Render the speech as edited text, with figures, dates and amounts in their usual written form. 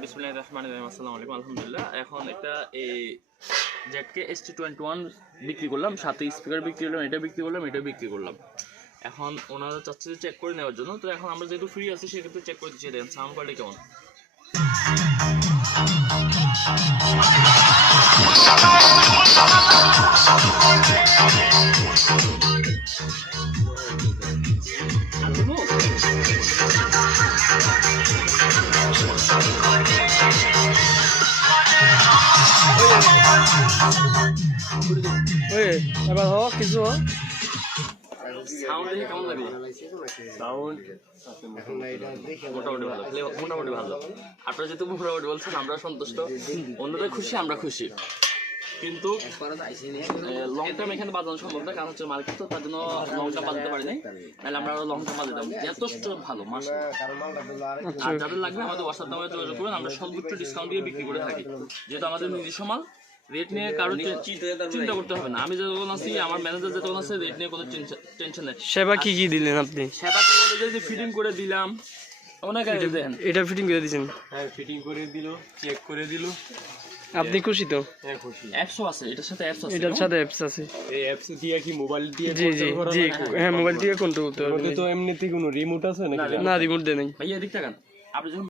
বিসমিল্লাহির রহমানির রহিম। আসসালামু আলাইকুম। আলহামদুলিল্লাহ। এখন একটা এই জেডকে ST21 বিক্রি করলাম, সাথে স্পিকার বিক্রি করলাম, এটা বিক্রি করলাম, এটা বিক্রি করলাম। এখন ওনারা চাচ্ছে যে চেক করে নেওয়ার জন্য, তো এখন আমরা যেহেতু ফ্রি আছি সেক্ষেত্রে চেক করে দিচ্ছি। দেন সাউন্ড কোয়ালিটি কেমন। এবার হোক কিছু হোক সাউন্ড দেখে কেমন লাগলো? সাউন্ড মোটামুটি ভালো, মোটামুটি ভালো। আপনারা যেহেতু মোটামুটি বলছেন আমরা সন্তুষ্ট, অন্যরা খুশি, আমরা খুশি। কিন্তু লং টার্ম এখানে বাজানো সম্ভব না, কারণ হচ্ছে মার্কেট তো, তার জন্য লং টার্ম বাজাতে পারি নাই, নাহলে আমরা আরো লং টার্ম বাজাতাম। যথেষ্ট ভালো মাশাআল্লাহ। আর যাদের লাগবে আমাদের হোয়াটসঅ্যাপ নাম্বারে যোগাযোগ করুন, আমরা সর্বোচ্চ ডিসকাউন্ট দিয়ে বিক্রি করে থাকি, যেহেতু আমাদের নিজস্ব মাল। রেট নিয়ে কারো চিন্তা করতে হবে না। আমি যতক্ষণ আছি, আমার ম্যানেজার যতক্ষণ আছে, রেট নিয়ে কোনো টেনশন নেই। সেবা কি কি দিলেন আপনি? সেবা কি বলে যে ফিটিং করে দিলাম, ওনাকে দেখেন এটা ফিটিং করে দিয়েছেন? হ্যাঁ, ফিটিং করে দিল, চেক করে দিল। আপনি খুশি তো? হ্যাঁ, খুশি। অ্যাপসও আছে, এটার সাথে অ্যাপস আছে। এটার সাথে অ্যাপস আছে? এই অ্যাপস দিয়ে কি মোবাইল দিয়ে জি জি জি, হ্যাঁ মোবাইল দিয়ে কন্ট্রোল করতে ওতে পারবেন। তো এমনিতে কোনো রিমোট আছে নাকি? না রিমোট দেয় নাই। ভাইয়া এদিক তাকান। আপনি যখন